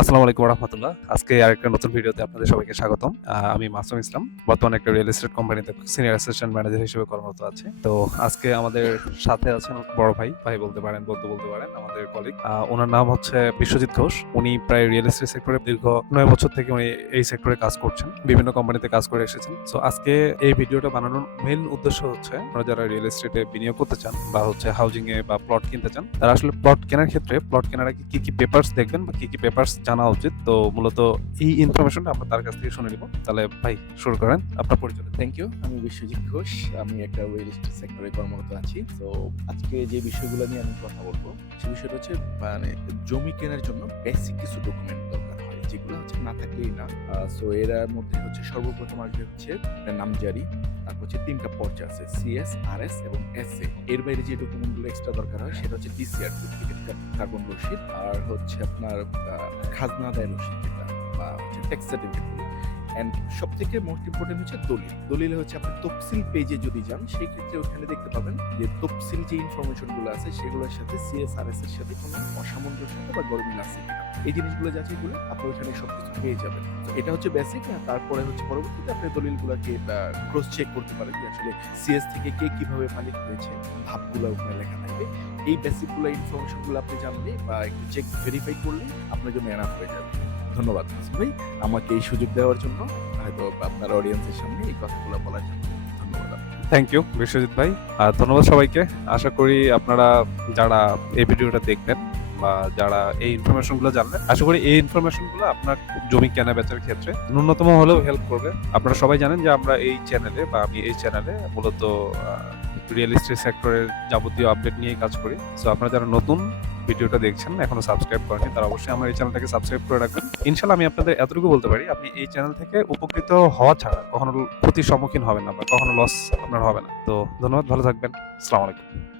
আসসালামু আলাইকুম রাহমাতুল্লাহ। আজকে আরেকটা নতুন ভিডিওতে আপনাদের সবাইকে স্বাগতম। আমি মাসুম ইসলাম। বর্তমানে একটা রিয়েল এস্টেট কোম্পানিতে সিনিয়র অ্যাসিস্ট্যান্ট ম্যানেজার হিসেবে কর্মরত আছি। তো আজকে আমাদের সাথে আছেন বড় ভাই বলতে পারেন, বন্ধু বলতে পারেন, আমাদের কলিগ। ওনার নাম হচ্ছে বিশ্বজিৎ ঘোষ। উনি প্রায় রিয়েল এস্টেট সেক্টরে দীর্ঘ 9 বছর থেকে উনি এই সেক্টরে কাজ করছেন। বিভিন্ন কোম্পানিতে কাজ করে এসেছেন। সো আজকে এই ভিডিওটা বানানোর মেইন উদ্দেশ্য হচ্ছে আপনারা যারা রিয়েল এস্টেটে বিনিয়োগ করতে চান বা হচ্ছে হাউজিং এ বা প্লট কিনতে চান, তারা আসলে প্লট কেনার ক্ষেত্রে প্লট কেনার আগে কি পেপারস দেখবেন বা কি পেপারস জানা উচিত। তো মূলত এই ইনফরমেশনটা আমরা তার কাছ থেকে শুনে নিব। তাহলে ভাই শুরু করেন, আপনার পরিচয়। Thank you. আমি বিশ্বজিৎ ঘোষ। আমি একটা রিয়েল এস্টেট সেক্টরে কর্মরত আছি। তো আজকে যে বিষয়গুলো নিয়ে আমি কথা বলবো, সে বিষয়টা হচ্ছে জমি কেনার জন্য বেসিক কিছু ডকুমেন্ট দরকার হয়, যেগুলো হচ্ছে না থাকলেই না। সো এর মধ্যে হচ্ছে সর্বপ্রথম আসবে হচ্ছে নামজারি, তারপর হচ্ছে 3টা পর্চা আছে, সিএস, আরএস এবং এসএ। এর বাইরে যে ডকুমেন্টগুলো এক্সট্রা দরকার হয় সেটা হচ্ছে ডিসিআর, ডুপ্লিকেট কার্বন রসিদ, আর হচ্ছে আপনার খাজনা আদায় রসিদ, যেটা বা হচ্ছে ট্যাক্স সার্টিফিকেট। অ্যান্ড সবথেকে মোস্ট ইম্পর্টেন্ট হচ্ছে দলিল হচ্ছে আপনি তফসিল পেজে যদি যান, সেই ক্ষেত্রে ওখানে দেখতে পাবেন যে তফসিল যে ইনফরমেশনগুলো আছে সেগুলোর সাথে সিএসআরএস এর সাথে কোনো অসামঞ্জস্যতা বা গরমিল আছে কিনা, এই জিনিসগুলো যাচাই করে আপনি ওখানে সবকিছু পেয়ে যাবেন। তো এটা হচ্ছে বেসিক। তারপরে হচ্ছে পরবর্তীতে আপনি দলিলগুলোকে ক্রস চেক করতে পারেন যে আসলে সিএস থেকে কে কিভাবে মালিক হয়েছে, ধাপগুলো ওখানে লেখা থাকবে। এই বেসিকগুলো ইনফরমেশনগুলো আপনি জানলে বা একটু চেক ভেরিফাই করলে আপনার জন্য এনাফ হয়ে যাবে। ধন্যবাদ নাসিম ভাই, আমাকে এই সুযোগ দেওয়ার জন্য, হয়তো আপনার অডিয়েন্সের সামনে এই কথাগুলো বলার জন্য। ধন্যবাদ। থ্যাংক ইউ বিশ্বজিৎ ভাই, আর ধন্যবাদ সবাইকে। আশা করি আপনারা যারা এই ভিডিওটা দেখবেন বা যারা এই ইনফরমেশনগুলো জানলেন, আশা করি এই ইনফরমেশনগুলো আপনার জমি কেনা বেচার ক্ষেত্রে ন্যূনতম হলেও হেল্প করবে। আপনারা সবাই জানেন যে আমরা এই চ্যানেলে বা আমি এই চ্যানেলে মূলত রিয়েল এস্টেট সেক্টরের যাবতীয় আপডেট নিয়ে কাজ করি। সো আপনারা যারা নতুন ভিডিওটা দেখছেন, এখনো সাবস্ক্রাইব করেনি, তারা অবশ্যই আমার এই চ্যানেলটাকে সাবস্ক্রাইব করে রাখবেন। ইনশাআল্লাহ আমি আপনাদের এতটুকু বলতে পারি, আপনি এই চ্যানেল থেকে উপকৃত হওয়া ছাড়া কখনো ক্ষতির সম্মুখীন হবেন না বা কখনো লস আপনার হবে না। তো ধন্যবাদ, ভালো থাকবেন। আসসালামু আলাইকুম।